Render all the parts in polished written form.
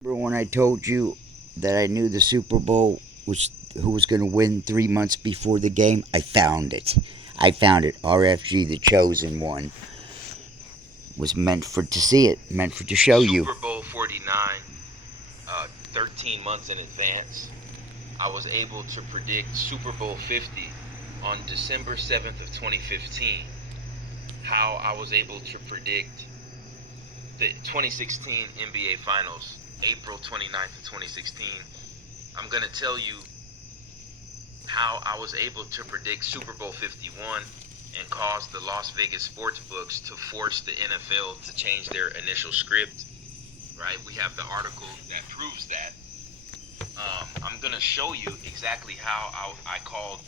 Remember when I told you that I knew the Super Bowl was who was going to win 3 months before the game? I found it. I found it. RFG, the chosen one, was meant for to see it, meant for to show you. Super Bowl 49, 13 months in advance. I was able to predict Super Bowl 50 on December 7th of 2015. How I was able to predict the 2016 NBA Finals, April 29th of 2016. I'm going to tell you how I was able to predict Super Bowl 51 and cause the Las Vegas sports books to force the NFL to change their initial script, right? We have the article that proves that. I'm going to show you exactly how I called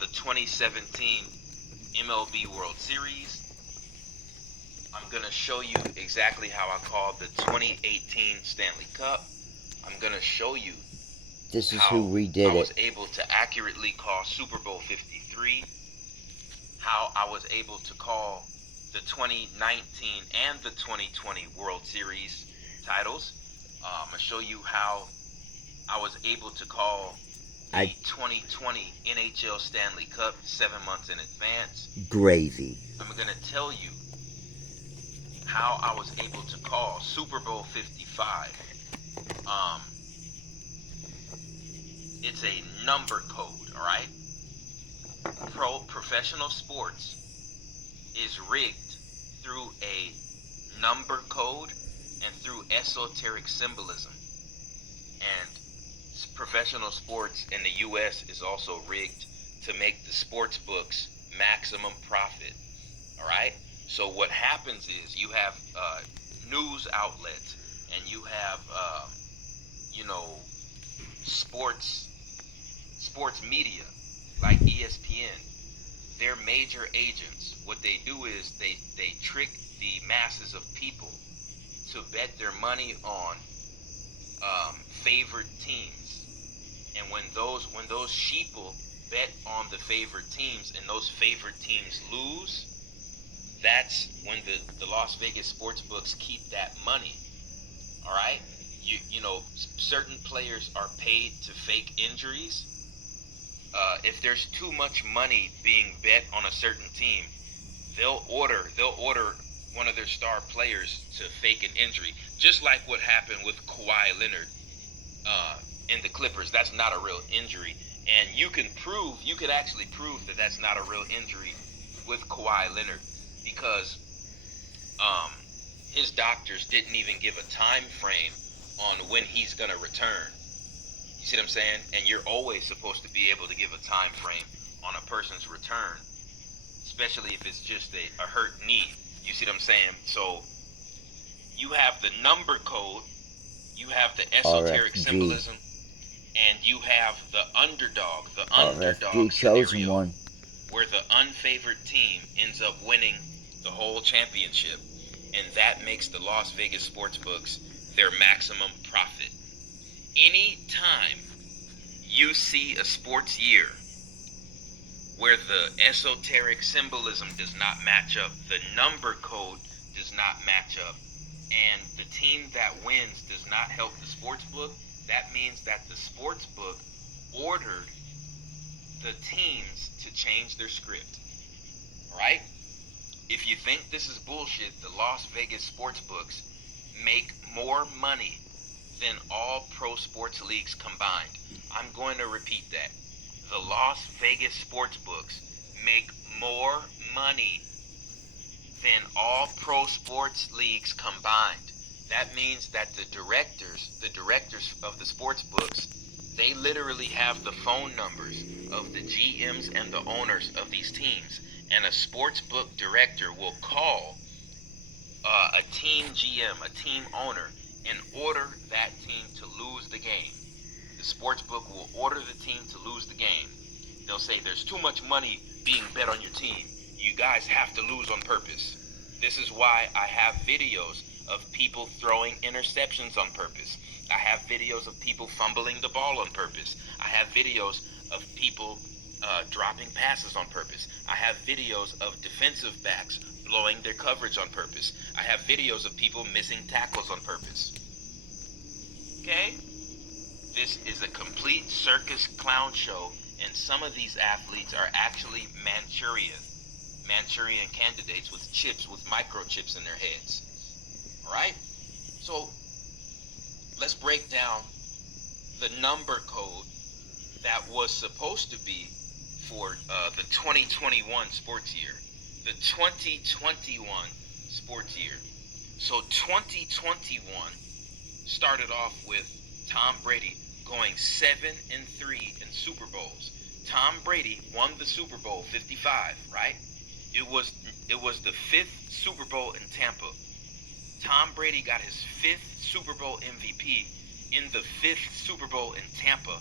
the 2017 MLB World Series. I'm going to show you exactly how I called the 2018 Stanley Cup. I'm going to show you This is who how redid I it. was able to accurately call Super Bowl 53, how I was able to call the 2019 and the 2020 World Series titles. I'm going to show you how I was able to call I the 2020 NHL Stanley Cup 7 months in advance. gravy. I'm going to tell you how I was able to call Super Bowl 55. Um, it's a number code, all right? Professional sports is rigged through a number code and through esoteric symbolism. And professional sports in the US is also rigged to make the sports books maximum profit. All right. So what happens is you have news outlets and you have you know sports sports media like ESPN. They're major agents. What they do is they trick the masses of people to bet their money on favorite teams. And when those sheeple bet on the favorite teams and those favorite teams lose, that's when the Las Vegas sports books keep that money. All right, certain players are paid to fake injuries. If there's too much money being bet on a certain team, they'll order one of their star players to fake an injury, just like what happened with Kawhi Leonard in the Clippers. That's not a real injury, and you could actually prove that that's not a real injury with Kawhi Leonard because um, his doctors didn't even give a time frame on when he's gonna return. You see what I'm saying? And you're always supposed to be able to give a time frame on a person's return, especially if it's just a hurt knee. You see what I'm saying? So you have the number code, you have the esoteric RFG. symbolism, and you have the RFG underdog chosen scenario one. where the unfavored team ends up winning the whole championship, and that makes the Las Vegas sports books their maximum profit. Any time you see a sports year where the esoteric symbolism does not match up, the number code does not match up, and the team that wins does not help the sports book, that means that the sports book ordered the teams to change their script. All right? If you think this is bullshit, the Las Vegas sports books make more money than all pro sports leagues combined. I'm going to repeat that. The Las Vegas sports books make more money than all pro sports leagues combined. That means that the directors of the sports books, they literally have the phone numbers of the GMs and the owners of these teams. And a sports book director will call a team GM, a team owner, and order that team to lose the game. The sports book will order the team to lose the game. They'll say there's too much money being bet on your team. You guys have to lose on purpose. This is why I have videos of people throwing interceptions on purpose. I have videos of people fumbling the ball on purpose. I have videos of people dropping passes on purpose. I have videos of defensive backs blowing their coverage on purpose. I have videos of people missing tackles on purpose. Okay? This is a complete circus clown show, and some of these athletes are actually Manchurian candidates with chips, with microchips in their heads. All right? So let's break down the number code that was supposed to be for the 2021 sports year. The 2021 sports year. So 2021 started off with Tom Brady going 7-3 in Super Bowls. Tom Brady won the Super Bowl 55, right? It was it was the fifth Super Bowl in Tampa. Tom Brady got his fifth Super Bowl MVP in the fifth Super Bowl in Tampa,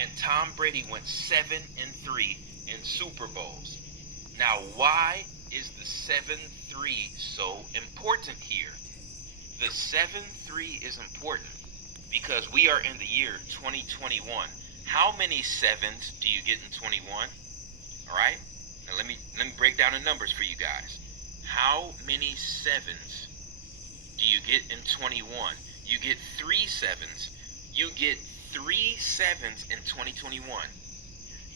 and Tom Brady went 7-3 in Super Bowls. Now, why is the 7-3 so important here? The 7-3 is important because we are in the year 2021. How many sevens do you get in 21? All right? Now let me break down the numbers for you guys. How many sevens do you get in 21? You get 3 sevens. You get 3 sevens in 2021.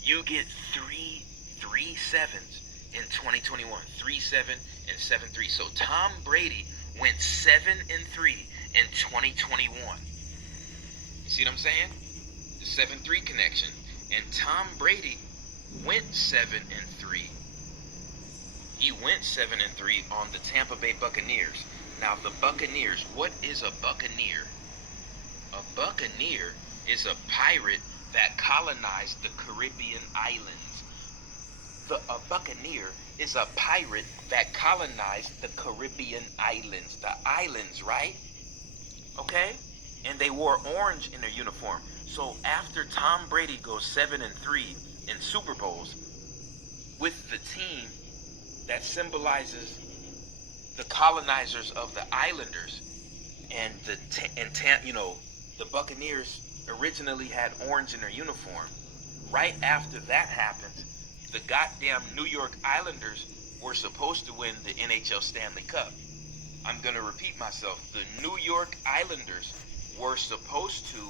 You get three sevens in 2021. 3-7 and 7-3. So Tom Brady went 7-3 in 2021. You see what I'm saying? The 7-3 connection. And Tom Brady went 7-3. He went 7-3 on the Tampa Bay Buccaneers. Now the Buccaneers, what is a buccaneer? A buccaneer is a pirate that colonized the Caribbean islands. A buccaneer is a pirate that colonized the Caribbean islands. The islands, right? Okay? And they wore orange in their uniform. So after Tom Brady goes 7-3 in Super Bowls with the team that symbolizes the colonizers of the islanders, and the Buccaneers originally had orange in their uniform. Right after that happens, the goddamn New York Islanders were supposed to win the NHL Stanley Cup. I'm going to repeat myself. The New York Islanders were supposed to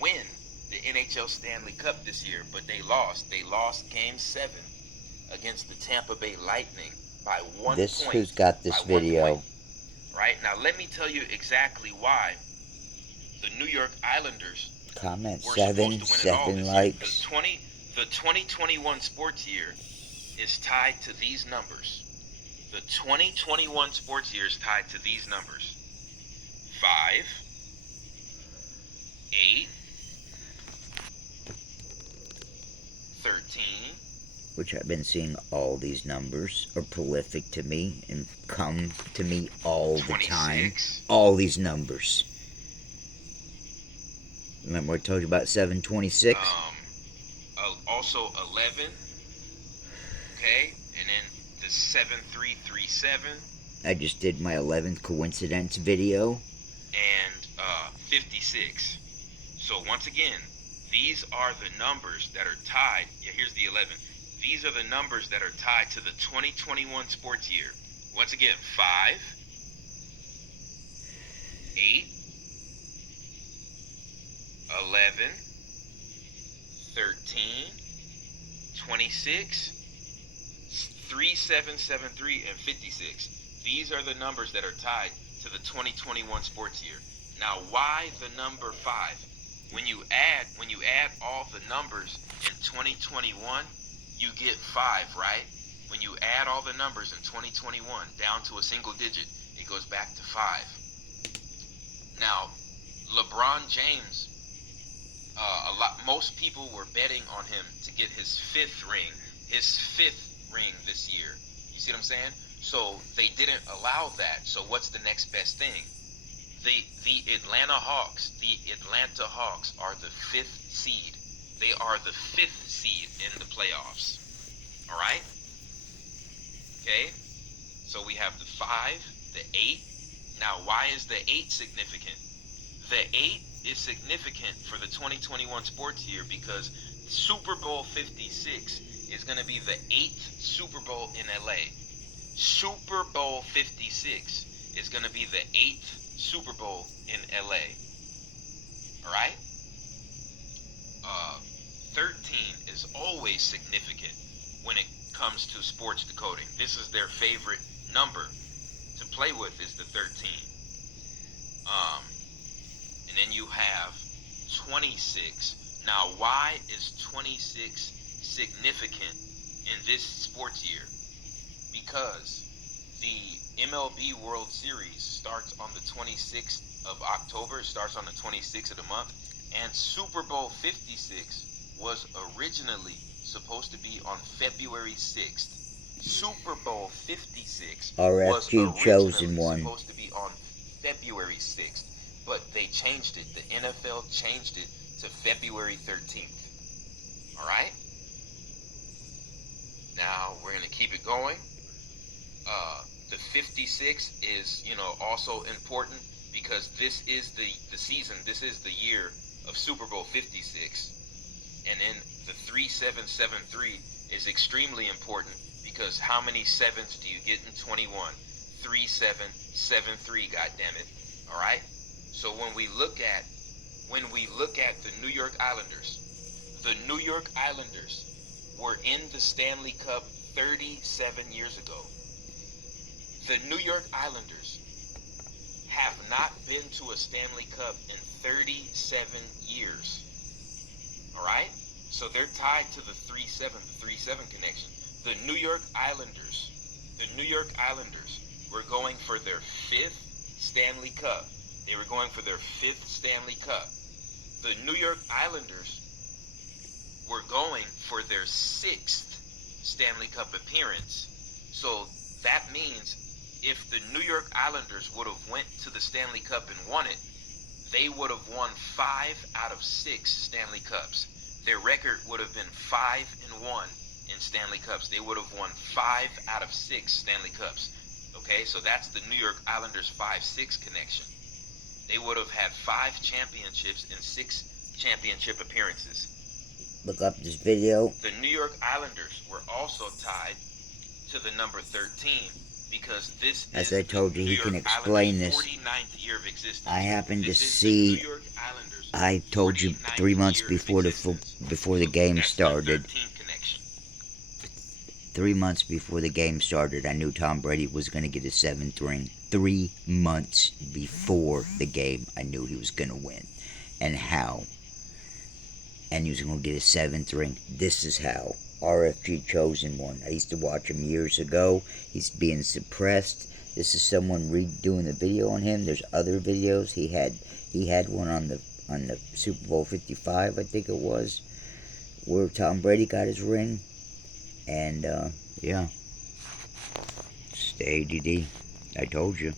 win the NHL Stanley Cup this year, but they lost. They lost Game 7 against the Tampa Bay Lightning by 1 This point. who's got By this 1 point. video. Right? Now, let me tell you exactly why the New York Islanders Comment were supposed 7, to win it all 7 this year. likes. The 2021 sports year is tied to these numbers. The 2021 sports year is tied to these numbers: 5, 8, 13. Which I've been seeing all these numbers are prolific to me and come to me all the time. 26. All these numbers. Remember I told you about 726? Also 11. Okay, and then the 7337 I just did my 11th coincidence video. and 56. So once again, these are the numbers that are tied. Yeah, here's the 11. These are the numbers that are tied to the 2021 sports year. Once again, 5, 8, 11, 13, 26, 3773, and 56. These are the numbers that are tied to the 2021 sports year. Now, why the number 5? When you add all the numbers in 2021, you get 5, right? When you add all the numbers in 2021 down to a single digit, it goes back to 5. Now, LeBron James, most people were betting on him to get his fifth ring this year. You see what I'm saying? So they didn't allow that. So what's the next best thing? The Atlanta Hawks are the 5th seed. They are the 5th seed in the playoffs. All right? Okay? So we have the 5, the 8. Now, why is the 8 significant? The 8 is significant for the 2021 sports year because Super Bowl 56 is going to be the 8th Super Bowl in LA. Super Bowl 56 is going to be the 8th Super Bowl in LA. always significant when it comes to sports decoding. This is their favorite number to play with is the 13. Um, and then you have 26. Now, why is 26 significant in this sports year? Because the MLB World Series starts on the 26th of October. It starts on the 26th of the month. And Super Bowl 56 was originally supposed to be on February 6th. Super Bowl 56 was RFG chosen originally one. supposed to be on February 6th, but they changed it. The NFL changed it to February 13th. All right? Now we're going to keep it going. The 56 is, also important because this is the season, this is the year of Super Bowl 56. And then the 3773 is extremely important because how many sevens do you get in 21? 3773, goddammit. All right? So when we look at the New York Islanders, the New York Islanders were in the Stanley Cup 37 years ago. The New York Islanders have not been to a Stanley Cup in 37 years. All right? So they're tied to the 3-7 connection. The New York Islanders were going for their fifth Stanley Cup. They were going for their fifth Stanley Cup. The New York Islanders were going for their sixth Stanley Cup appearance. So that means if the New York Islanders would have went to the Stanley Cup and won it, they would have won 5 out of 6 Stanley Cups. Their record would have been 5-1 in Stanley Cups. They would have won 5 out of 6 Stanley Cups. Okay, so that's the New York Islanders 5-6 connection. They would have had 5 championships and 6 championship appearances. Look up this video. The New York Islanders were also tied to the number 13 because this As is I told you, the New he York can explain Islanders' this. 49th year of existence. I happened to This is the New see. York Islanders' I told you 49th 3 months year of before existence. before the So game that's their started. 13 connection. 3 months before the game started, I knew Tom Brady was going to get his 7th ring. 3 months before the game, I knew he was going to win. And how? And he was going to get his 7th ring. This is how. RFG chosen one. I used to watch him years ago. He's being suppressed. This is someone redoing the video on him. There's other videos. He had one on the Super Bowl 55, I think it was, where Tom Brady got his ring. And yeah, stay ADD. I told you.